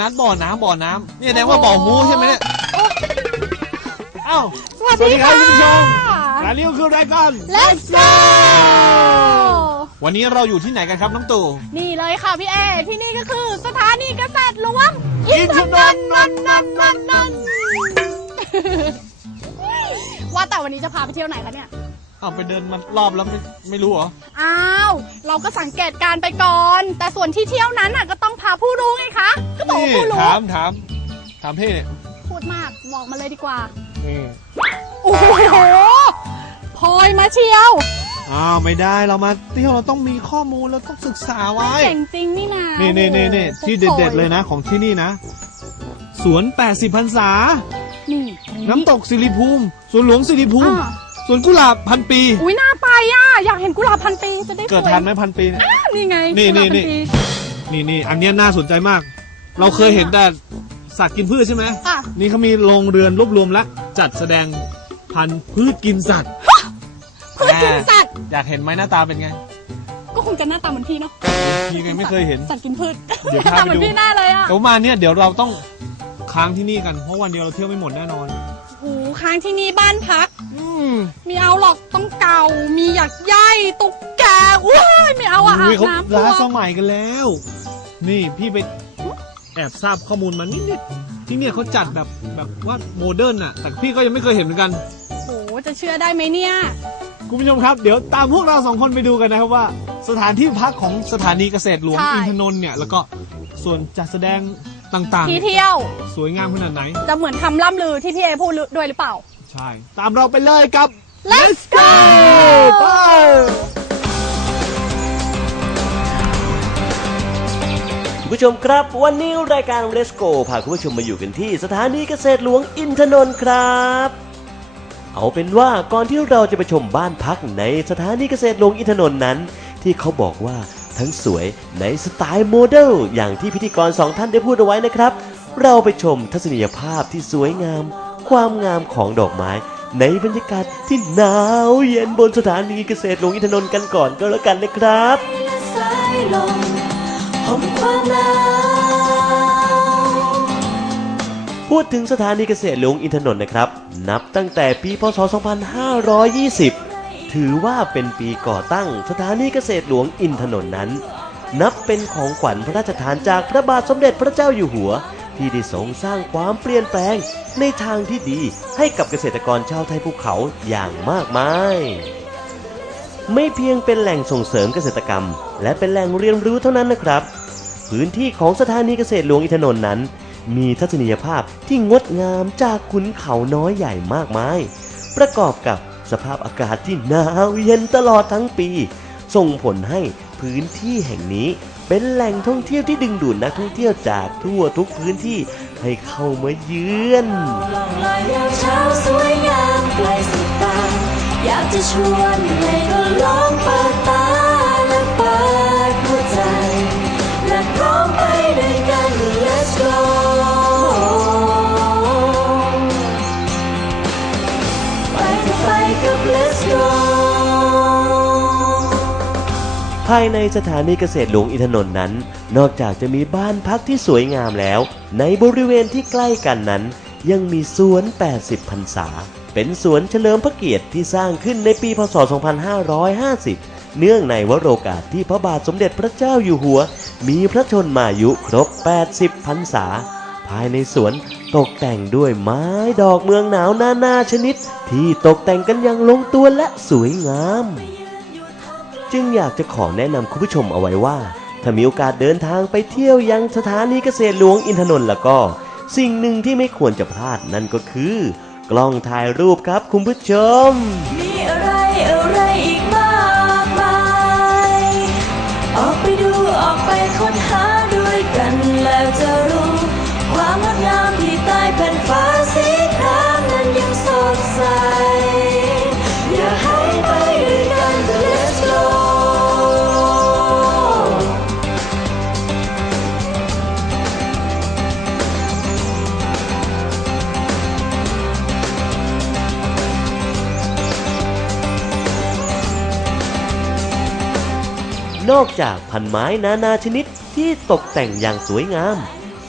นัดบ่อน้ำบ่อน้ำนี่แสดงว่าบ่อมูใช่ไหมเนี่ยเอ้าสวัสดีครับค่ะคุณผู้ชมรายนี้ก็คือรายการ Let's go วันนี้เราอยู่ที่ไหนกันครับน้องตู่นี่เลยค่ะพี่เอ ที่นี่ก็คือสถานีเกษตรหลวงอินทนนท์นนท์นนท์นนท์นนท์ว่าแต่วันนี้จะพาไปเที่ยวไหนคะเนี่ย อ้าวไปเดินมารอบแล้วไม่ไม่รู้เหรอ อ้าว เราก็สังเกตการณ์ไปก่อน แต่ส่วนที่เที่ยวนั้นน่ะก็ต้องพาผู้รู้ไงคะ ก็บอกว่านี่ผู้รู้ ถามถามถามพี่เนี่ยพูดมากบอกมาเลยดีกว่า นี่โอ้โหพลอยมาเชียวอ้าวไม่ได้เรามาเที่ยวเราต้องมีข้อมูลเราต้องศึกษาไว้ เก่งจริงนี่นานี่นี่นี่นี่โอ้โหที่เด็ดๆเลยนะ ของที่นี่นะ สวน 80พรรษา นี่น้ำตกสิริภูมิ สวนหลวงสิริภูมิอ่า สวนกุหลาบพันปีอุ้ยน่าไปอะอยากเห็นกุหลาบพันปีจะได้สวยเกิดทันไหมพันปีเนี่ย อ้าวนี่ไงนี่กุหลาบนี่พัปีนี่นี่อันเนี้ยน่าสนใจมาก เราเคยเห็นแต่สัตว์กินพืชใช่ไหมอะนี่เขามีโรงเรือนรวบรวมและจัดแสดงพันธุ์พืชกินสัตว์เพื่อกินสัตว์อยากเห็นไหมหน้าตาเป็นไงก็คงจะหน้าตาเหมือนพี่เนาะพี่ยังไม่เคยเห็น สัตว์กินพืชเดี๋ยวหน้าพาตาไปเหมือนดู พี่หน้าเลยอะแต่ว่ามาเนี่ยเดี๋ยวเราต้องค้างที่นี่กันเพราะวันเดียวเราเที่ยวไม่หมดแน่นอน โอ้โหค้างที่นี่บ้านพักอื มมีเอาหรอกต้องเก่า มีหยักใยตุ๊กแกว้ายไม่เอาอะอาอุ้ยบเขาน้ำล้าตัวสมัยกันแล้ว นี่พี่ไปแอบทราบข้อมูลมานิดๆที่เนี่ยเขาจัดแบบแบบว่าโมเดิร์นอะแต่พี่ก็ยังไม่เคยเห็นเหมือนกันโอ้โหจะเชื่อได้ไหมเนี่ยคุณผู้ชมครับเดี๋ยวตามพวกเราสองคนไปดูกันนะครับว่า สถานที่พักของสถานีเกษตรหลวงใช่อินทนนท์เนี่ยแล้วก็ส่วนจัดแสดงต่างๆที่เนี่ยเที่ยว สวยงามขนาดไหน จะเหมือนคำล่ำลือที่พี่เอพูดด้วยหรือเปล่า ใช่ ตามเราไปเลยกับ Let's go ไปคุณผู้ชมครับ วันนี้รายการ Let's Go พาคุณผู้ชมมาอยู่กันที่สถานีเกษตรหลวงอินทนนท์ครับ เอาเป็นว่าก่อนที่เราจะไปชมบ้านพักในสถานีเกษตรหลวงอินทนนท์นั้น ที่เขาบอกว่าทั้งสวยในสไตล์โมเดล อย่างที่พิธีกรสองท่านได้พูดเอาไว้นะครับ เราไปชมทัศนียภาพที่สวยงาม ความงามของดอกไม้ ในบรรยากาศที่หนาวเย็นบนสถานีเกษตรหลวงอินทนนท์กันก่อนก็แล้วกันนะครับสายลมห่มความหนาวพูดถึงสถานีเกษตรหลวงอินทนนท์นะครับ นับตั้งแต่ปีพศ 2520 ถือว่าเป็นปีก่อตั้งสถานีเกษตรหลวงอินทนนท์นั้น นับเป็นของขวัญพระราชทานจากพระบาทสมเด็จพระเจ้าอยู่หัว ที่ได้ทรงสร้างความเปลี่ยนแปลงในทางที่ดีให้กับเกษตรกรชาวไทยภูเขาอย่างมากมาย ไม่เพียงเป็นแหล่งส่งเสริมเกษตรกรรม และเป็นแหล่งเรียนรู้เท่านั้นนะครับ พื้นที่ของสถานีเกษตรหลวงอินทนนท์นั้น มีทัศนียภาพที่งดงามจากขุนเขาน้อยใหญ่มากมาย ประกอบกับสภาพอากาศที่หนาวเย็นตลอดทั้งปี ส่งผลให้ พื้นที่แห่งนี้ เป็นแหล่งท่องเที่ยวที่ดึงดูดนักท่องเที่ยวจากทั่วทุกพื้นที่ให้เข้ามาเยือนลองลอยยามเช้าสวยงามไกลสุดตาอยากจะชวนให้ก็ลองเปิดตา ภายในสถานีเกษตรหลวงอินทนนท์นั้น นอกจากจะมีบ้านพักที่สวยงามแล้ว ในบริเวณที่ใกล้กันนั้น ยังมีสวน 80พรรษา เป็นสวนเฉลิมพระเกียรติที่สร้างขึ้นในปีพศ 2550 เนื่องในวโรกาสที่พระบาทสมเด็จพระเจ้าอยู่หัว มีพระชนมายุครบ 80พรรษา ภายในสวนตกแต่งด้วยไม้ดอกเมืองหนาวนานาชนิด ที่ตกแต่งกันอย่างลงตัวและสวยงาม จึงอยากจะขอแนะนำคุณผู้ชมเอาไว้ว่า ถ้ามีโอกาสเดินทางไปเที่ยวยังสถานีเกษตรหลวงอินทนนท์แล้วก็ สิ่งหนึ่งที่ไม่ควรจะพลาดนั่นก็คือ กล้องถ่ายรูปครับคุณผู้ชม นอกจากพันไม้นานาชนิดที่ตกแต่งอย่างสวยงาม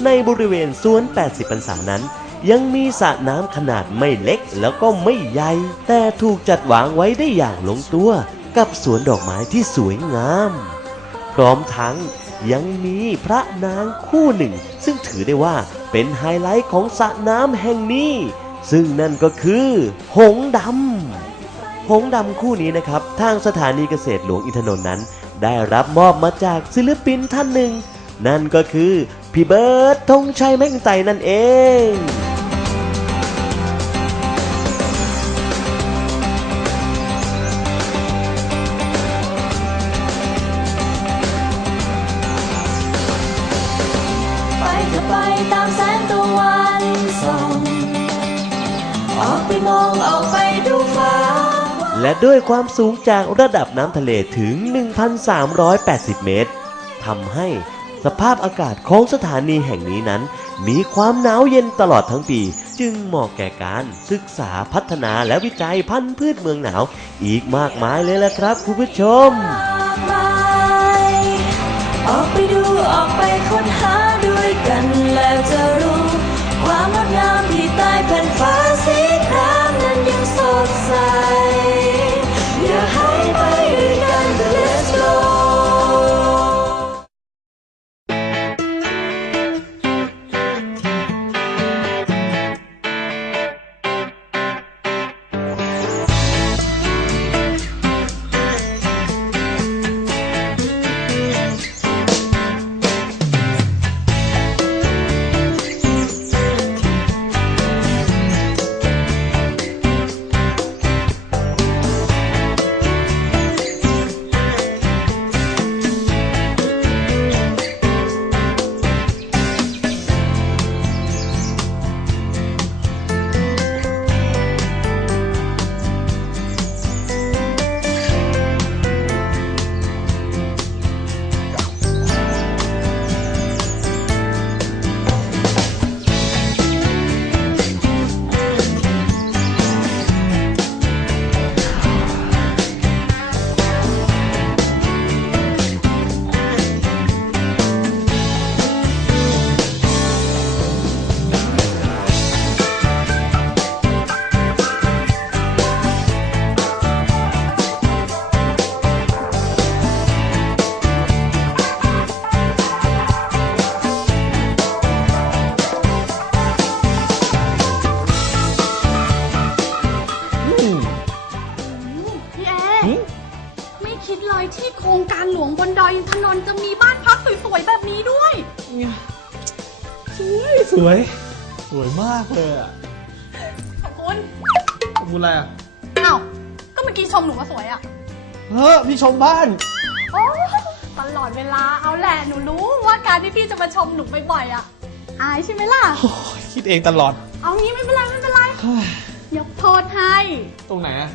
ในบริเวณสวน 80 พรรษานั้น ยังมีสระน้ำขนาดไม่เล็กแล้วก็ไม่ใหญ่ แต่ถูกจัดวางไว้ได้อย่างลงตัว กับสวนดอกไม้ที่สวยงาม พร้อมทั้งยังมีพระนางคู่หนึ่ง ซึ่งถือได้ว่าเป็นไฮไลท์ของสระน้ำแห่งนี้ ซึ่งนั่นก็คือ หงดำหงดำคู่นี้นะครับ ทางสถานีเกษตรหลวงอินทนนท์นั้น ได้รับมอบมาจากศิลปินท่านหนึ่ง นั่นก็คือ พี่เบิร์ดธงชัยแม่งไตนั่นเอง และด้วยความสูงจากระดับน้ำทะเลถึง 1,380 เมตรทำให้สภาพอากาศของสถานีแห่งนี้นั้น มีความหนาวเย็นตลอดทั้งปี จึงเหมาะแก่การศึกษาพัฒนาและวิจัยพันธุ์พืชเมืองหนาว อีกมากมายเลยละครับคุณผู้ชม ออกไปดูออกไปค้นหา วยสวย สวยมากเลยอะขอบคุณขอบคุณอะไรอะอ้าวก็เมื่อกี้ชมหนูว่าสวยอะเฮ้อพี่ชมบ้าน โอ้ตลอดเวลาเอาแหละหนูรู้ว่าการที่พี่จะมาชมหนูบ่อยๆอะอายใช่ไหมล่ะ โอ้ยคิดเองตลอด เอางี้ไม่เป็นไรไม่เป็นไรเฮ้ยยกโทษให้ตรงไหนอะ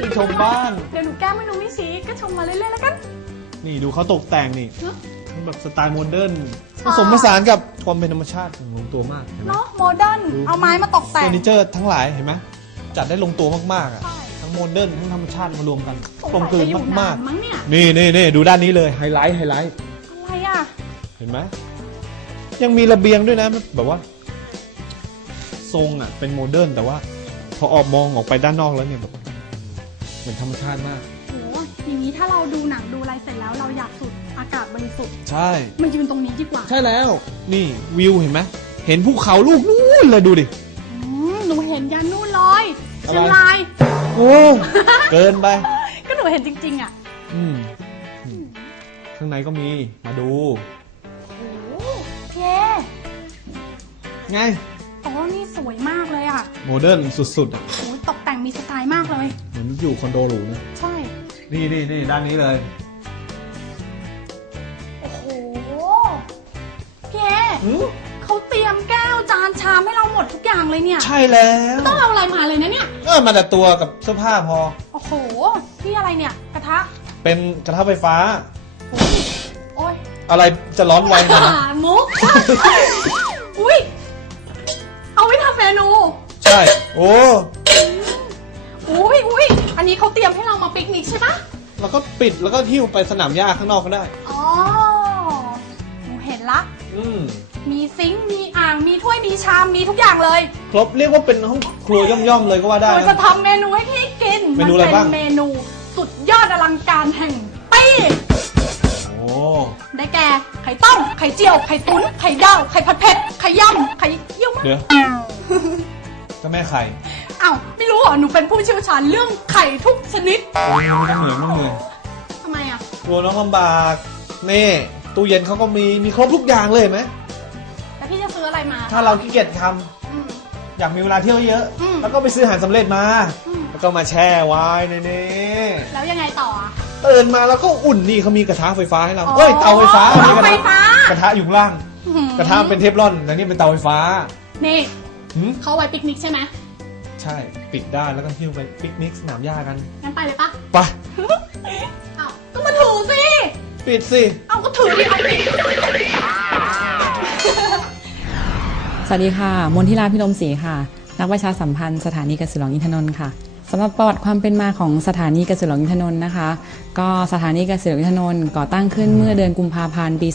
พี่ชมบ้าน เดี๋ยวหนูแก้ไม่รู้ไม่ชี้ก็ชมมาเรื่อยๆแล้วกัน นี่ดูเขาตกแต่งนี่เนอะแบบสไตล์โมเดิร์น ชผอบสมผสานกับความเป็นธรรมชาติลงตัวมากเห็นไหม เนาะโมเดิร์นเอาไม้มาตกเฟแต่อง ร์นิเจอร์ทั้งหลายเห็นไหมจัดได้ลงตัวมากๆอะใช่ทั้งทั้งโมเดิร์นทั้งธรรมชาติมารวมกันสงกลมสัยกลืนจะอยู่มากนนมั้งเนี่ย ๆนี่นี่นี่ดูด้านนี้เลยไฮไลท์ไฮไลท์อะไรอะ เห็นไหมยังมีระเบียงด้วยนะแบบว่า ทรงอะเป็นโมเดิร์นแต่ว่า พอออกมองออกไปด้านนอกแล้วเนี่ยแบบเหมือนธรรมชาติมาก โหอย่างนี้ถ้าเราดูหนังดูอะไรเสร็จแล้วเราอยากสูด อากาศบริสุทธิ์ใช่ มายืนตรงนี้ดีกว่าใช่แล้ว นี่วิวเห็นไหมเห็นภูเขาลูกนู้นเลยดูดิ อืมหนูเห็นยันนู่นเลยอะไรเชียงราย โอ้ เกินไป ก็หนูเห็นจริง ๆ อะอืมอืมข้างในก็มีมาดู โอ้เจ๊ไงโอ้นี่สวยมากเลยอะโมเดิร์นสุดๆอะโอ้ยตกแต่งมีสไตล์มากเลย เหมือนอยู่คอนโดหรูนะ ใช่ นี่นี่นี่ด้านนี้เลย พี่เอเขาเตรียมแก้วจานชามให้เราหมดทุกอย่างเลยเนี่ย ใช่แล้วต้องเอาอะไรมาเลยนะเนี่ย เออมาแต่ตัวกับเสื้อผ้าพอ โอ้โหพี่อะไรเนี่ย กระทะ เป็นกระทะไฟฟ้า โอ้ยอะไรจะร้อนไวขนาดนั้นอ่ามุกอุ้ยเอาไว้ทำเมนู ใช่ โอ้อุ้ยอุ้ยอันนี้เขาเตรียมให้เรามาปิกนิกใช่ปะแล้วก็ปิดแล้วก็หิ้วไปสนามหญ้าข้างนอกก็ได้ อ๋อหนูเห็นละ อืม มีซิงค์มีอ่างมีถ้วยมีชามมีทุกอย่างเลย ครบเรียกว่าเป็นห้องครัวย่อมๆเลยก็ว่าได้เราจะนะทำเมนูให้พี่กินเมนูอะไรเป็บ้างนเมนูสุดยอดอลังการแห่งปีโอ้ได้แก่ไข่ต้มไข่เจียว ไข่ตุ๋นไข่ดาวไข่ผัดเผ็ดไข่ย่ำไข่เยี่ยวมากเดี๋ยวเจ้าแม่ไข่อ้าวไม่รู้เหรอหนูเป็นผู้เชี่ยวชาญเรื่องไข่ทุกชนิดโอ้ยไม่ต้องเหนื่อยไม่ต้องเหนื่อยทำไมอะ กลัวน้องลำบากนี่ตู้เย็นเขาก็มีมีครบทุกอย่างเลยเห็นไหมแล้วพี่จะ ซื้ออะไรมา ถ้าเราขี้เกียจทอืมำอยากมีเวลาเที่ยวเยอะ อืม แล้วก็ไปซื้ออาหารสำเร็จมา อืมแล้วก็มาแช่ไว้ในนี้แล้วยังไงต่ออะ ตื่นมาแล้วก็อุ่นนี่เขามีกระทะไฟฟ้าให้เราอ๋อเฮ้ยเตาไฟฟ้าเตาอันนี้กระไฟทะฟ้า กระทะอยู่ข้างล่าง อื้อหือกระทะเป็นเทฟลอนแต่นี่เป็นเตาไฟฟ้านี่หืมเขาไว้ปิกนิกใช่ไหมใช่ปิดได้แล้วก็หิ้วไปปิกนิกสนามหญ้ากันงั้นไปเลยปะไปอ้าวก็มาถือสิ ปิดสิ เอาก็ถือดิเอาดิ สวัสดีค่ะ มนทิราพิรมศรีค่ะ นักประชาสัมพันธ์สถานีเกษตรหลวงอินทนนท์ค่ะสำหรับประวัติความเป็นมาของสถานีเกษตรหลวงอินทนนท์นะคะ ก็สถานีเกษตรหลวงอินทนนท์ก่อตั้งขึ้นเมื่อเดือนกุมภาพันธ์ปี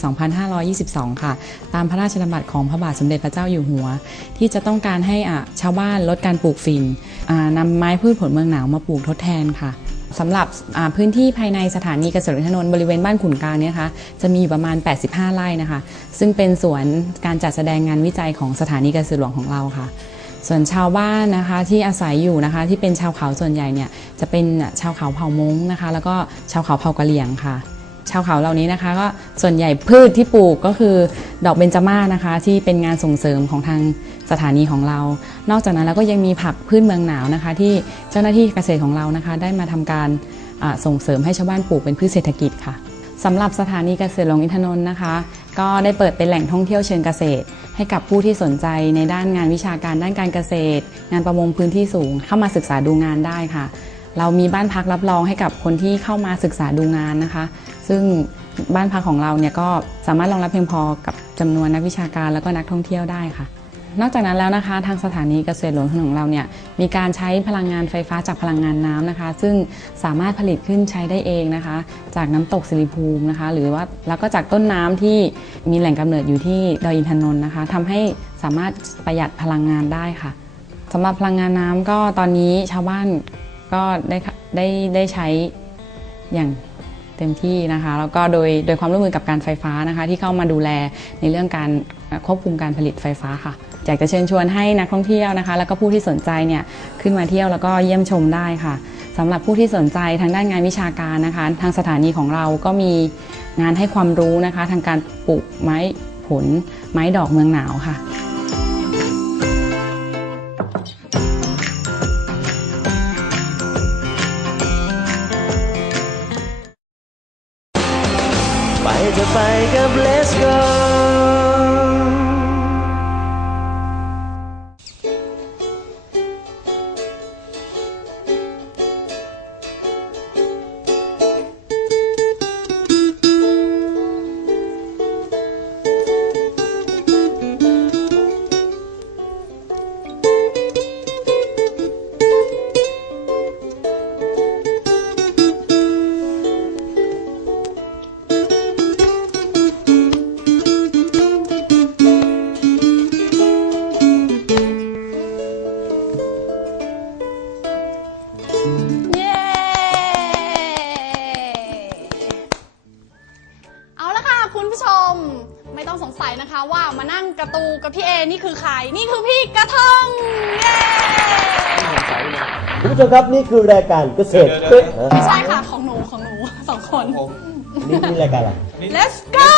2522 ค่ะ ตามพระราชดำรัสของพระบาทสมเด็จพระเจ้าอยู่หัว ที่จะต้องการให้อะชาวบ้านลดการปลูกฝิ่นอ่านำไม้พืชผลเมืองหนาวมาปลูกทดแทนค่ะ สำหรับพื้นที่ภายในสถานีเกษตรอินทน์บริเวณบ้านขุนกลางเนี่ยนะคะจะมีอยู่ประมาณ 85 ไร่นะคะ ซึ่งเป็นสวนการจัดแสดงงานวิจัยของสถานีเกษตรหลวงของเราค่ะ ส่วนชาวบ้านนะคะที่อาศัยอยู่นะคะ ที่เป็นชาวเขาส่วนใหญ่เนี่ยจะเป็นชาวเขาเผ่ามงนะคะ แล้วก็ชาวเขาเผ่ากะเหรี่ยงค่ะ ชาวเขาเหล่านี้นะคะ ก็ส่วนใหญ่พืชที่ปลูกก็คือดอกเบญจมาศนะคะ ที่เป็นงานส่งเสริมของทางสถานีของเรา นอกจากนั้นแล้วก็ยังมีผักพืชเมืองหนาวนะคะ ที่เจ้าหน้าที่เกษตรของเรานะคะ ได้มาทำการส่งเสริมให้ชาวบ้านปลูกเป็นพืชเศรษฐกิจค่ะสำหรับสถานีเกษตรหลวงอินทนนท์นะคะ ก็ได้เปิดเป็นแหล่งท่องเที่ยวเชิงเกษตร ให้กับผู้ที่สนใจในด้านงานวิชาการด้านการเกษตร งานประมงพื้นที่สูงเข้ามาศึกษาดูงานได้ค่ะ เรามีบ้านพักรับรองให้กับคนที่เข้ามาศึกษาดูงานนะคะ ซึ่งบ้านพักของเราเนี่ยก็สามารถรองรับเพียงพอกับจำนวนนักวิชาการแล้วก็นักท่องเที่ยวได้ค่ะ นอกจากนั้นแล้วนะคะ ทางสถานีเกษตรหลวงของเราเนี่ยมีการใช้พลังงานไฟฟ้าจากพลังงานน้ำนะคะ ซึ่งสามารถผลิตขึ้นใช้ได้เองนะคะ จากน้ำตกสิริภูมินะคะ หรือว่าแล้วก็จากต้นน้ำที่มีแหล่งกำเนิดอยู่ที่ดอยอินทนนท์นะคะทำให้สามารถประหยัดพลังงานได้ค่ะสำหรับพลังงานน้ำก็ตอนนี้ชาวบ้านก็ได้ได้ได้ใช้อย่าง เต็มที่นะคะ แล้วก็โดยโดยความร่วมมือกับการไฟฟ้านะคะ ที่เข้ามาดูแลในเรื่องการควบคุมการผลิตไฟฟ้าค่ะอยากจะเชิญชวนให้นักท่องเที่ยวนะคะ แล้วก็ผู้ที่สนใจเนี่ยขึ้นมาเที่ยวแล้วก็เยี่ยมชมได้ค่ะสำหรับผู้ที่สนใจทางด้านงานวิชาการนะคะ ทางสถานีของเราก็มีงานให้ความรู้นะคะ ทางการปลูกไม้ผลไม้ดอกเมืองหนาวค่ะ ไปเธอไปกับ คุณผู้ชมครับนี่คือรายการเกษตรเดี๋ยวๆเป๊ะฮะไม่ใช่ค่ะ ของหนูของหนูสองคน ผม นี่นี่รายการอะไรนี่ let's go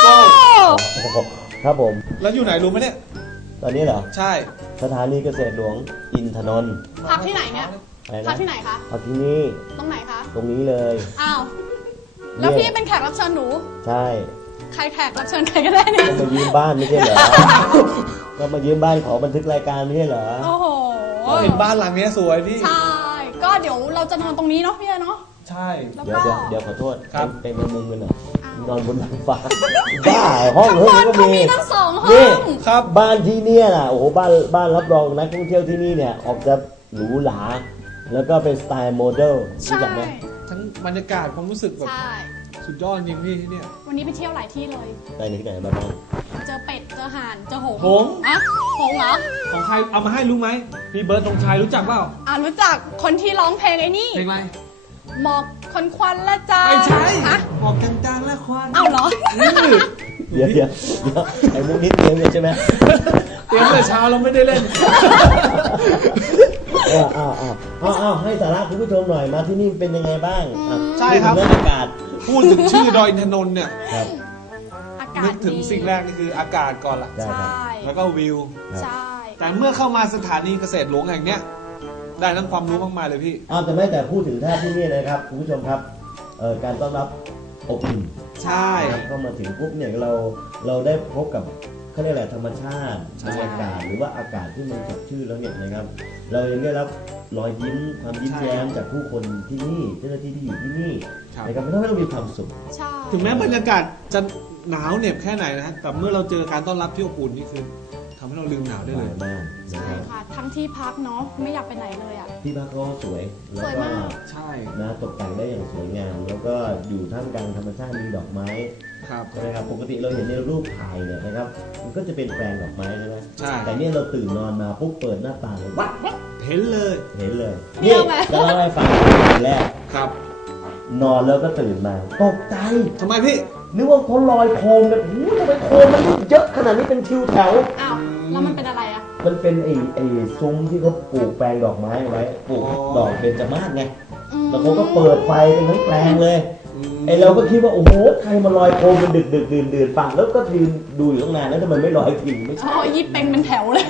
ครับผม แล้วอยู่ไหนรู้ไหมเนี่ย ตอนนี้เหรอ ใช่ สถานีเกษตรหลวงอินทนนท์พักที่ไหนเนี่ยอะไรพันะกที่ไหนคะ พักที่นี่ ตรงไหนคะ ตรงนี้เลย อ้าว แล้วพี่เป็นแขกรับเชิญหนู ใช่ ใครแขกรับเชิญใครก็ได้เนี่ยก็มายืมบ้านไม่ใช่เหรอ ก็มายืมบ้านขอบันทึกรายการไม่ใช่เหรอ โอ้โหเราเห็นบ้านหลังเนี้ยสวยพี่ ใช่ ก็เดี๋ยวเราจะนอนตรงนี้เนาะพี่เอเนาะใช่ แล้วเดี๋ยก็วเดี๋ยวเดี๋ยวขอโทษครับ เป็นเป็นมุมกันหน่อยอ้าว นอนบนดาดฟ้าบ้าห้องข้างเฮ้บยนก็เขามีมีทั้งสองห้อนี่ง ครับ บ้านที่เนี่ยน่ะโอ้โหบ้านบ้านรับรองนักท่องเที่ยวที่นี่เนี่ยออกจะหรูหราแล้วก็เป็นสไตล์โมเดลใช่รู้จักไหม ทั้งบรรยากาศความรู้สึกแบบ ใช่ สุดยอดจริงพี่ที่เนี่ย วันนี้ไปเที่ยวหลายที่เลยไปไหนที่ไหนมาบ้างเจอเป็ด เจอห่าน เจอหงส์หงส์อะหงส์เหรอ ของใครเอามาให้รู้ไหมพี่เบิร์ดธงชัยรู้จักเปล่าอ่ารู้จักคนที่ร้องเพลงไอ้นี่ เพลงอะไรหมอกคนควันละจ้าไม่ใช่ฮะบอกจางๆและควันเอ้าเหรอเดี๋ยวเดี๋ยวเดี๋ยวไอ้มุกนี้เตรียมเลยใช่ไหมเตรียมแต่เช้าเราไม่ได้เล่น อ้าวอ้าวอ้าวอ้าวอ้าวให้สาระคุณผู้ชมหน่อยมาที่นี่เป็นยังไงบ้างอะใช่ครับ พูดถึงเรื่องอากาศ พูดถึงชื่อดอยอินทนนท์เนี่ยครับ อากาศนึกถึงดีสิ่งแรกนี่คืออากาศก่อนล่ะได้ใช่ครับแล้วก็วิว ใช่ แต่เมื่อเข้ามาสถานีเกษตรหลวงแห่งเนี้ยได้ทั้งความรู้มากมายเลยพี่ อ้าวแต่ไม่แต่พูดถึงท่าที่นี่นะครับคุณผู้ชมครับเอ่อการต้อนรับอบอุ่นใช่ครับเข้ามาถึงปุ๊บเนี่ยเราเราได้พบกับ เขาเรียกอะไรธรรมชาติใช่ บรรยากาศหรือว่าอากาศที่มันสดชื่นแล้วเนี่ยนะครับ เรายังได้รับรอยยิ้มความยิ้มแย้มจากผู้คนที่นี่เจ้าหน้าที่ที่อยู่ที่นี่ครับ นะครับมันทำให้เรามีความสุข ใช่ถึงแม้บรรยากาศจะหนาวเหน็บแค่ไหนนะฮะแต่เมื่อเราเจอการต้อนรับที่อบอุ่นนี่คือทำให้เราลืมหนาวได้เลยมากนะใช่ครับค่ะ ทั้งที่พักเนาะไม่อยากไปไหนเลยอะ ที่พักเขาสวย แล้วสวยก็มาก ใช่ นะตก ก็อยู่ท่ามกลางธรรมชาติมีดอกไม้ครับ ใช่ไหมครับปกติเราเห็นในรูปถ่ายเนี่ยนะครับ มันก็จะเป็นแปลงดอกไม้ใช่ไหมใช่ แต่เนี่ยเราตื่นนอนมาปุ๊บเปิดหน้าต่างเลยวัดวัดเห็นเลยเห็นเลยเปรี้นี่ยวไหมจะเล่าให้ฟังทีแรก ครับนอนแล้วก็ตื่นมาตกใจ ทำไมพี่ นึกว่าเขาลอยโคมกันหูทำไมโคมมันเยอะขนาดนี้เป็นทิวแถว อ้าวแล้วมันเป็นอะไรอะ มันเป็นไอ้ไอ้ซุ้มที่เขาปลูกแปลงดอกไม้เอาไว้ปลูกอ๋อดอกเบญจมาศไงอืมแล้วเขาก็เปิดไฟเป็นทั้งแปลงเลยไอเราก็คิดว่าโอ้โหใครมาลอยโคมกันดึกดึกดื่นดื่นฟังแล้วก็ยืนดูอยู่ตั้งนานแล้วทำไมไม่ลอยทิ้งไม่ใช่โอ้ยยิบเป็นเป็นแถวเลย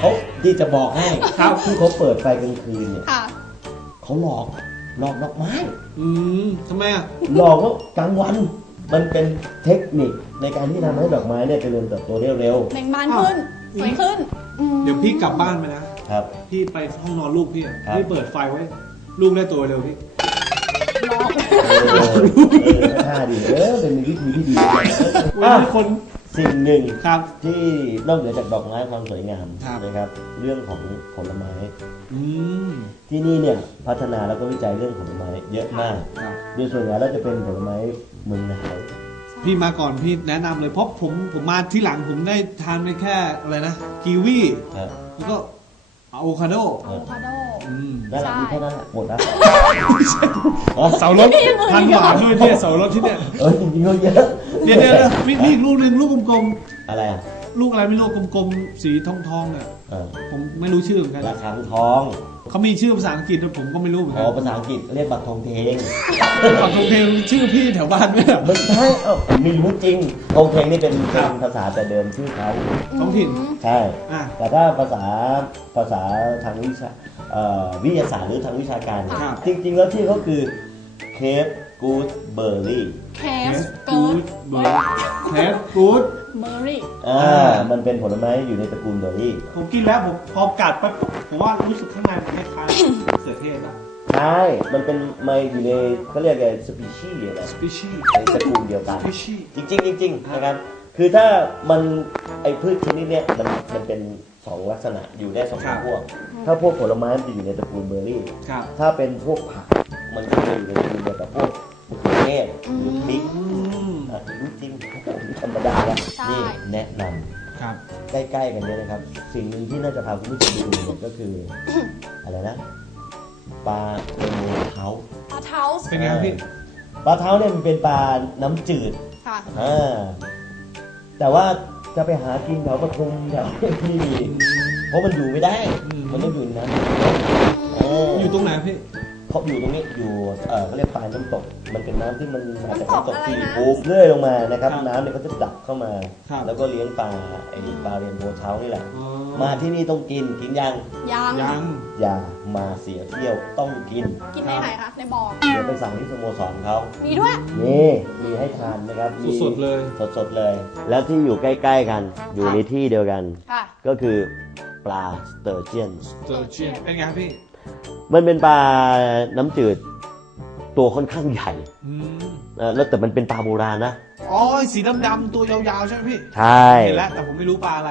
เขาที่จะบอกให้ครับที่เขาเปิดไฟกลางคืนเนี่ยค่ะ เขาหลอกหลอกดอกไม้ อืมทำไมอะ หลอกว่ากลางวัน มันเป็นเทคนิคในการที่ทำให้ดอกไม้เนี่ยเจริญเติบโตได้เร็วเบ่งบานขึ้น สวยขึ้นอืม เดี๋ยวพี่กลับบ้านไปนะ ครับ พี่ไปห้องนอนลูกพี่อะครับ พี่เปิดไฟไว้ ลูกได้ตัวเร็วพี่หลอกเออเออท่าดีเออเป็นวิธีที่ดีวันอะนี้คนสิ่งหนึ่งครับ ที่นอกเหนือจากดอกไม้ความสวยงามครับ นะครับ เรื่องของผลไม้ อืมที่นี่เนี่ยพัฒนาแล้วก็วิจัยเรื่องผลไม้เยอะมาก ครับ โดยส่วนใหญ่แล้วจะเป็นผลไม้เมืองหนาว พี่มาก่อนพี่แนะนำเลยเพราะผมผมมาที่หลังผมได้ทานไปแค่อะไรนะกีวีครับแล้วก็อะโวคาโดอะโวคาโด อืมนั่นแหละใช่มีแค่นั้นแหละหมดแล้วเสารถทานหวานด้วยเนี่ยเสารถที่เนี่ยเออจริงๆก็เยอะเดี๋ยวเดี๋ยวเดี๋ยวมีมีอีกลูกหนึ่งลูกกลมอะไรอะๆลูกอะไรไม่รู้กลมๆสีทองทองๆเนี่ยเออผมไม่รู้ชื่อเหมือนกันระฆังทอง เขามีชื่อภาษาอังกฤษด้วยผมก็ไม่รู้เหมือนอ๋กัอนภาษาอังกฤษเรียกบัตรทองเทงฝั่งทงเพลงชื่อพี่แถวบ้านเนี่ยไม่ใช่เอ้ามีรู้จริงทองเทงนี่เป็นครัเป็บนภาษาแต่เดิมชื่อเขาท้องถิ่นใช่ อะ แต่ถ้าภาษาภาษาทางวิชาเอ่อวิทยาศาสตร์หรือทางวิชาการเนี่ยครับ จริง ๆ แล้วที่เขาคือเคปกูดเบอร์รี่เคแคสสเกิกูร์ดเบอร์แคสกูด เบอร์รี่อ่าอ่า มันเป็นผลไม้อยู่ในตระกูลเบอร์รี่ผมกินแล้วผมพอกัดไปปุ๊บผมว่ารู้สึกข้างในมันคล้ายๆมะเขือเทศอะใช่ มันเป็นมาอยู่ในเขาเรียกไงสปีชีส์อะไรสปีชีส์ในตระกูลเดียวกัน สปีชีส์จริงๆจริงๆนะครับ คือถ้ามันไอพืชชนิดเนี้ยมันมันเป็นสองลักษณะอยู่ได้สองพวก ถ้าพวกผลไม้มันจะอยู่ในตระกูลเบอร์รี่ ครับ ถ้าเป็นพวกผักมันก็จะอยู่ในตระกูลเดียวกับพวกมะ เขือเทศหรือพริกอืมอะรู้จริงธรรมดาแล้วใช่ นี่แนะนำครับใกล้ๆกันเนี่ยนะครับ สิ่งหนึ่งที่น่าจะพาคุณผู้ชมไปดูเนี่ยก็คือ อะไรนะปลาเอโมเท้าปลาเท้าส์เป็นไงครับพี่ ปลาเท้าเนี่ยมันเป็นปลาน้ำจืด ค่ะ อ่าแต่ว่าจะไปหากินแถวปทุมแถวที่มีเพราะมันอยู่ไม่ได้ อืม มันต้องอยู่ในนั้นเอออยู่ตรงไหนพี่ เขาอยู่ตรงนี้อยู่เออเขาเรียกปลายน้ำตก มันเป็นน้ำที่มันมาจากน้ำตกน้ำตกอะไรที่นะปูเรื่อยลงมานะครับครับน้ำเนี่ยเขาจะดับเข้ามา ครับ แล้วก็เลี้ยงปลาไอ้ปลาเรียนโบว์เท้านี่แหละ อ๋อมาที่นี่ต้องกินกินยังยังยัง อย่ามาเสียเที่ยวต้องกินกินในไหนคะในบ่อเดี๋ยวไปสั่งที่สโมสรเขามีด้วย นี่มีให้ทานนะครับมีสดๆเลย สดๆเลย แล้วที่อยู่ใกล้ ๆกัน อยู่ในที่เดียวกัน ค่ะ ก็คือปลาสเตอร์เจียน เจอเชียนเป็นไงครับพี่ มันเป็นปลาน้ำจืดตัวค่อนข้างใหญ่อืมเออแล้วแต่มันเป็นปลาโบราณนะ อ๋อไอ้สีดำๆตัวยาวๆใช่ไหมพี่ ใช่เห็นแล้วแต่ผมไม่รู้ปลาอะไร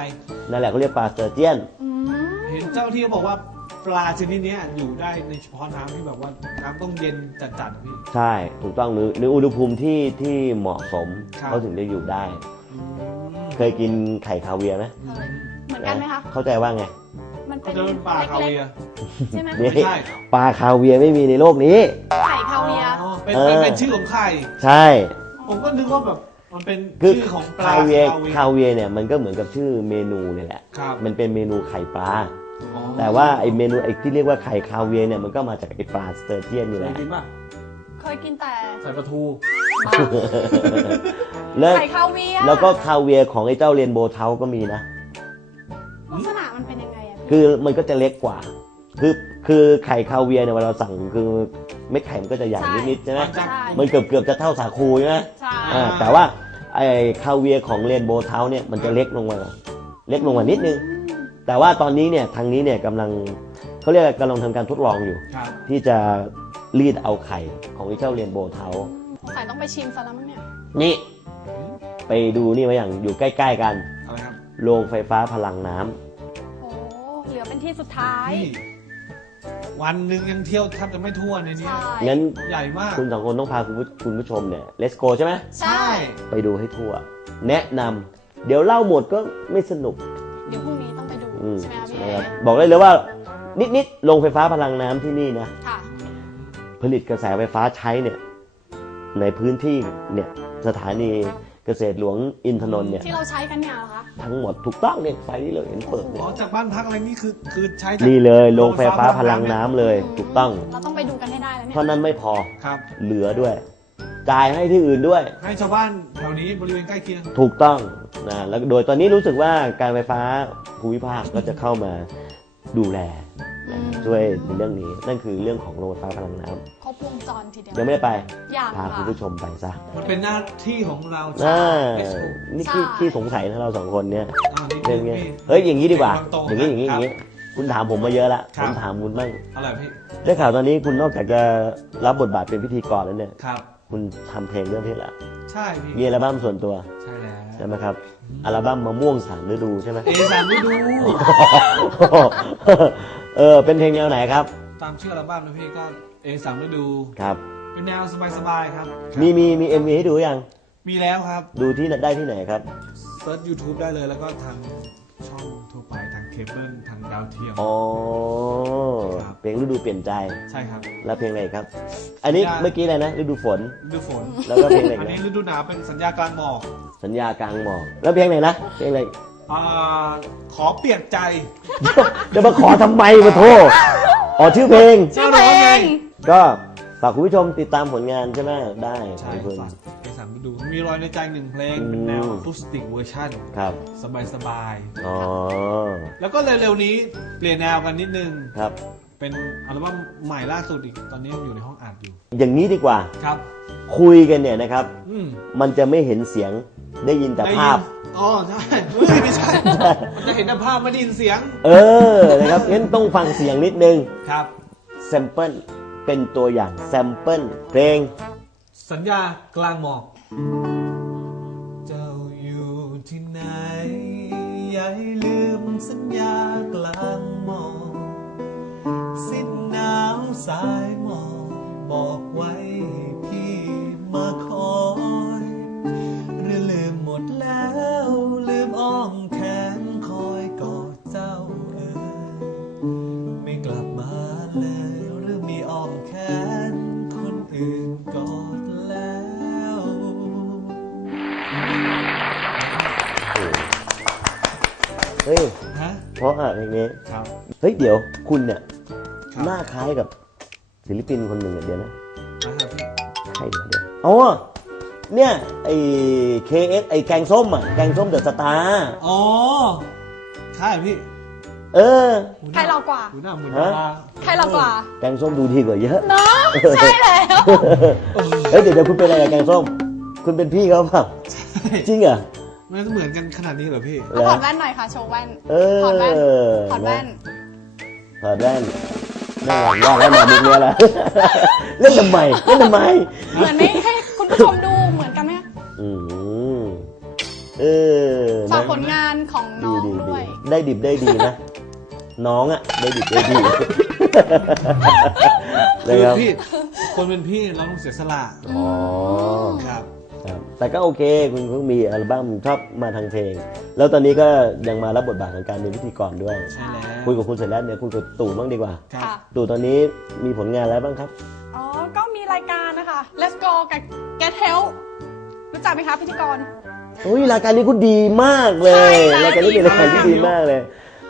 นั่นแหละเขาเรียกปลาสเตอร์เจียนอืมเห็นเจ้าที่เขาบอกว่าปลาชนิดเนี้ยอยู่ได้ในเฉพาะน้ำที่แบบว่าน้ำต้องเย็นจัดๆอะพี่ ใช่ ถูกต้องหรือในอุณหภูมิที่ที่เหมาะสมครับเขาถึงจะอยู่ได้อืมเคยกินไข่คาเวียร์ไหมอืมเหมือนกันไหมคะ เข้าใจว่าไงมันก็ เป็นจะเป็นปลาคาเวียร์ ๆใช่ไหมนี่ไม่ใช่ ปลาคาเวียร์ไม่มีในโลกนี้ ไข่คาเวียร์ อ๋อเป็นเออเป็นเป็นชื่อของไข่ ใช่ ผมก็นึกว่าแบบมันเป็นคือชื่อของปลาคาเวียร์คาเวียคาร์เวียร์เนี่ยมันก็เหมือนกับชื่อเมนูเนี่ยแหละ ครับมันเป็นเมนูไข่ปลา อ๋อแต่ว่าไอเมนูไอที่เรียกว่าไข่คาเวียร์เนี่ยมันก็มาจากไอปลาสเตอร์เจียนนี่เคแหยละ กินป่ะเคยกินแต่ใส่ปลาทูแล้วไข่คาเวียร์แล้วก็คาเวียร์ของไอเจ้าเรียนโบว์เทาก็มีนะลักษณะมันเป็นยังไงอะพี่ คือมันก็จะเล็กกว่า คือคือไข่คาเวียร์เนี่ยเวลาเราสั่งคือเม็ดไข่มันก็จะใหญ่นิดๆใช่ไหมใช่ มันเกือบเกือบจะเท่าสาคูใช่ไหมใช่ อ่าแต่ว่าไอ้คาเวียร์ของเรียนโบว์เทาเนี่ยมันจะเล็กลงมาเล็กลงมานิดนึง แต่ว่าตอนนี้เนี่ยทางนี้เนี่ยกำลังเขาเรียกกำลังทำการทดลองอยู่ ครับ ที่จะรีดเอาไข่ของไอ้เจ้าเรียนโบว์เทาสงสัยต้องไปชิมซะแล้วมั้งเนี่ย นี่ ไปดูนี่มาอย่างอยู่ใกล้ ๆ กัน อะไรครับ โรงไฟฟ้าพลังน้ำโอ้เหลื อเป็นที่สุดท้าย นี่วันหนึ่งยังเที่ยวแทบจะไม่ทั่วในนี้ใช่ งั้นใหญ่มาก คุณสองคนต้องพาคุณผู้คุณผู้ชมเนี่ยเลสโกใช่ไหม ใช่ ไปดูให้ทั่ว แนะนำเดี๋ยวเล่าหมดก็ไม่สนุกเดี๋ยวพรุ่งนี้ต้องไปดูอืมใช่ไหมคะพี่นะเอครับบอกได้เลยว่า นิดๆโรงไฟฟ้าพลังน้ำที่นี่นะ ค่ะ ผลิตกระแสไฟฟ้าใช้เนี่ยในพื้นที่เนี่ยสถานี เกษตรหลวงอินทนนท์เนี่ยที่เราใช้กันเนี่ยเหรอคะ ทั้งหมดถูกต้องเนี่ยไฟนี่เลยเห็นเปิดเนี่อ๋ยอจากบ้านพักอะไรนี่คือคือใช้จากนี่เลยโรงไฟฟ้าพลังน้ำเลยถูกต้อง เราต้องไปดูกันให้ได้แล้วเนี่ย เท่านั้นไม่พอครับ เหลือด้วย จ่ายให้ที่อื่นด้วย ให้ชาวบ้านแถวนี้บริเวณใกล้เคียง ถูกต้องนะแล้วโดยตอนนี้รู้สึกว่าการไฟฟ้าภูมิภาคก็จะเข้ามาดูแลนะ ช่วยในเรื่องนี้นั่นคือเรื่องของโรงไฟฟ้าพลังน้ำครบวงจรทีเดียวยังไม่ได้ไปอย่างพาค่ะคุณผู้ชมไปซะมันเป็นหน้าที่ของเราอ่าเอสโอนี่ที่ใช่ที่สงสัยนะเราสองคนเนี่ยอ่านี่เรื่องเนี้ยพี่เฮ้ยอย่างนี้ดีกว่าตรงๆอย่างนี้อย่างนี้อย่างนี้คุณถามผมมาเยอะละครัผบมถามคุณบ้างอะไรพี่ได้ข่าวตอนนี้คุณนอกจากจะรับบทบาทเป็นพิธีกรแล้วเนี่ยครับคุณทำเพลงด้วยพี่ละใช่พี่มีอัลบั้มส่วนตัว ใช่แล้วใช่ไหมครับอัลบั้มมะม่วงสามฤดูใช่ไหมเอสามฤดู เออเป็นเพลงแนวไหนครับ ตามชื่ออัลบั้มนะพี่ก็เอสามฤดู ครับ เป็นแนวสบายๆครับ มีมีมีเอ็มวีให้ดูยัง มีแล้วครับ ดูที่ได้ที่ไหนครับเซิร์ช YouTube ได้เลยแล้วก็ทางช่องทั่วไปทางเคเบิลทางดาวเทียม อ๋อครับ เพลงฤดูเปลี่ยนใจ ใช่ครับ แล้วเพลงอะไรครับ อันนี้สัญญาเมื่อกี้อะไรนะฤดูฝน ฤดูฝน แล้วก็เพลงอะไรอันนะนี้ฤดูหนาวเป็นสัญญากลางหมอกสัญญากลางหมอกแล้วเพลงไหนนะเพลงอะไร อ่าขอเปลี่ยนใจเดี๋ยวมาขอทำไมมาโทษอ๋อชื่อเพลง ชื่อเพลง ก็ฝากคุณผู้ชมติดตามผลงานใช่ไหมได้ใช่ขอบคุณ ฝากเอสามฤดู มีรอยในใจหนึ่งเพลง เป็นแนวอืม อะคูสติกเวอร์ชันครับสบายอ๋อๆแล้วก็เร็วๆนี้เปลี่ยนแนวกันนิดนึง ครับ เป็นอัลบั้มใหม่ล่าสุดอีก ตอนนี้ยังอยู่ในห้องอัดอยู่ อย่างนี้ดีกว่า ครับ คุยกันเนี่ยนะครับ อืมมันจะไม่เห็นเสียงได้ยินแต่ได้ยินภาพ อ๋อใช่เฮ้ยไม่ใช่มันจะเห็นแต่ภาพไม่ได้ยินเสียง เออนะครับงั้นต้องฟังเสียงนิดนึงครับ แซมเปิลเป็นตัวอย่างแซมเปิลเพลง สัญญากลางหมอกเจ้าอยู่ที่ไหนอย่าให้ลืมสัญญากลางหมอกสิ้นหนาวสายหมอกบอก เฮ้ยเดี๋ยวคุณเนี่ยครับ หน้าคล้ายกับศิลปินคนหนึ่งอะเดี๋ยวนะนะครับพี่ใช่เดี๋ยวเดี๋ยวอ๋อเนี่ยไอ้เคเอสไอ้แกงส้มอะแกงส้มเดอะสตาร์อ๋อใช่พี่เออ ใครเรากว่า หูหน้าเหมือนฮะดาราใครเรากว่า แกงส้มดูดีกว่าเยอะ เนาะใช่แล้วเฮ้ยเดี๋ยวเดี๋ยวคุณเป็นอะไรกับแกงส้ม คุณเป็นพี่เขาเปล่าจริงเหรอไม่ต้องเหมือนกันขนาดนี้เหรอพี่ เอาถอดแว่นหน่อยค่ะ โชว์แว่น เออถอดแว่น ถอดแว่น ถอดแว่นน่าว่าแล้วมาบุกเนี้ยแหละ เล่นทำไมเล่นทำไม เหมือนไหมให้คุณผู้ชมดูเหมือนกันไหมอืมเออฝากนะผลงานของน้ดีองดีดีด้วย ได้ดิบได้ดีนะ น้องอะได้ดิบได้ดีนะคือครับพี่ คนเป็นพี่เราต้องเสียสละอ๋อ ครับ ครับแต่ก็โอเคคุณเพิ่งมีอัลบั้มชอบมาทางเพลง แล้วตอนนี้ก็ยังมารับบทบาทของการเป็นพิธีกรด้วย ใช่แล้วคุยกับคุณเสร็จแล้วเดี๋ยวคุยกับตู่บ้างดีกว่า ครับค่ะตู่ตอนนี้มีผลงานอะไรบ้างครับ อ๋อ ก็มีรายการนะคะ Let's Go กับ Get Help รู้จักไหมคะพิธีกร อุ้ยรายการนี้ก็ดีมากเลใช่ยค่ะรายการนี้เป็นรายการที่ดีดีมากมากเลย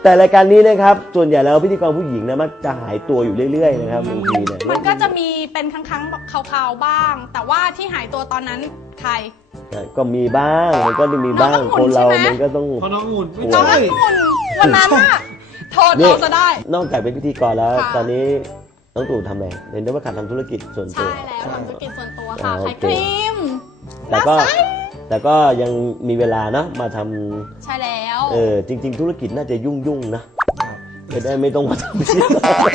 แต่รายการนี้นะครับส่วนใหญ่แล้วพิธีกรผู้หญิงนะมักจะหายตัวอยู่เรื่อยๆนะครับบางทีเนี่ยมันก็จะมีเป็นครั้งๆแบบคราวๆบ้าง แต่ว่าที่หายตัวตอนนั้นใคร ก็มีบ้างมันก็มีบ้างน้องคองุ่นนเราใช่ไหม มันก็ต้อง เพราะน้ององุ่นไม่โอ้น้องใช่องุ่นวันนั้นอะโทษนี่เราจะได้ นอกจากเป็นพิธีกรแล้ว ค่ะ ตอนนี้น้องตู่ทำอะไรเห็นได้ว่าขาดทำธุรกิจส่วนตัใช่วแล้วทำธุรกิจส่วนตัวอ๋ค่ะอโอขายเคครีมแต่ก็น่าใส่แต่ก็ยังมีเวลานะมาทำใช่แล้ว เออจริง ๆ ธุรกิจน่าจะยุ่งยุ่งๆนะจะได้ไม่ต้องมาทำพิธีกร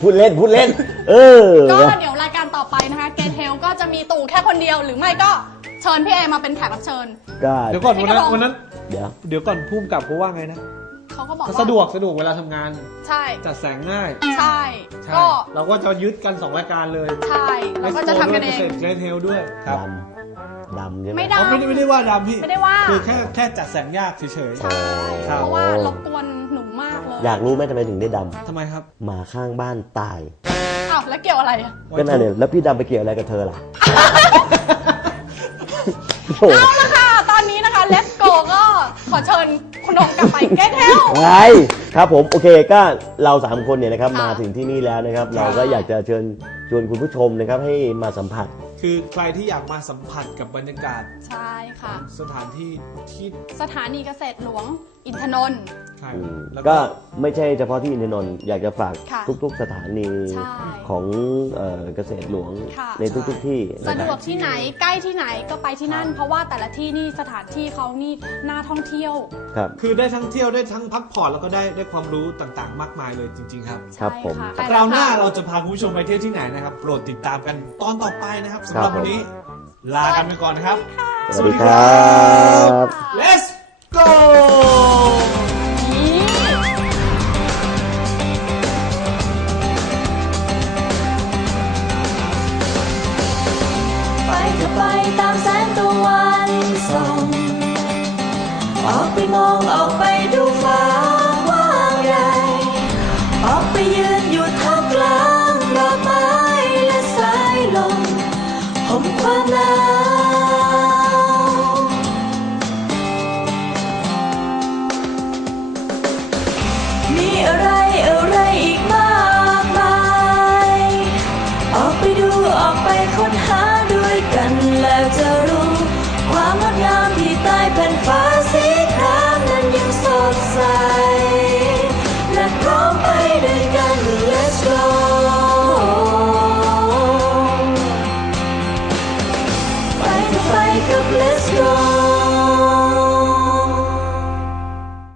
พูดเล่นพูดเล่น เออ ก็เดี๋ยวรายการต่อไปนะคะ Get Help ก็จะมีตู่แค่คนเดียวหรือไม่ก็เชิญพี่เอมาเป็นแขกรับเชิญก็เดี๋ยวก่อนวันนั้นพี่กระบองวันนั้น เดี๋ยว เดี๋ยวก่อนพุ่มกับเขาว่าไงนะเขาก็บอกเขาว่าสะดวกสะดวกเวลาทำงาน ใช่จัดแสงง่าย ใช่ใช่ก็เราก็จะยึดกันสองรายการเลยใช่แล้วก็จะทำกันเองเสร็จเกรเทลด้วยครับ ดำ ดำใช่ไหม ไม่ได้อ๋อไม่ได้ไม่ได้ว่าดำพี่ไม่ได้ว่า คือแค่แค่จัดแสงยากเฉย ใช่ ครับ เพราะว่ารบกวนหนูมากเลยอยากรู้ไหมทำไมถึงได้ดๆทำไมครับำหมาข้างบ้านตายอ้าวแล้วเกี่ยวอะไรอะก็นั่นเนี่ยแล้วพี่ดำไปเกี่ยวอะไรกับเธอล่ะ โอ้เอาละค่ะ ตอนนี้นะคะ Let's Go ก็ขอเชิญคุณองกลับไป Get Help ไงครับผมโอเคก็เราสามคนเนี่ยนะครับค่ะมาถึงที่นี่แล้วนะครับ เราก็อยากจะเชิญชวนคุณผู้ชมนะครับให้มาสัมผัส คือใครที่อยากมาสัมผัสกับบรรยากาศใช่ค่ะ สถานที่ที่สถานีเกษตรหลวงอินทนนท์ใช่อืมแล้วก็ ก็ไม่ใช่เฉพาะที่อินทนนท์อยากจะฝากค่ะทุกๆสถานีใช่ของเอ่อเกษตรหลวงค่ะ ในทุกๆที่สะนะดควรักบ ที่ไหนใกล้ที่ไหนก็ไปที่นั่น เพราะว่าแต่ละที่นี่สถานที่เขานี่น่าท่องเที่ยว ครับ คือได้ทั้งเที่ยวได้ทั้งพักผ่อนแล้วก็ได้ได้ความรู้ต่างๆ มากมายเลยจริง ๆ ครับครับผมใช่คค่ะราวหน้าเราจะพาคุณผู้ชมไปเที่ยวที่ไหนนะครับ โปรดติดตามกันตอนต่อไปนะครับสำหรับครับผมวันนี้ ลากันไปก่อนนะครับ สวัสดีครับ Let's go ตามแสงตะวันส่อง ออกไปมองออกไป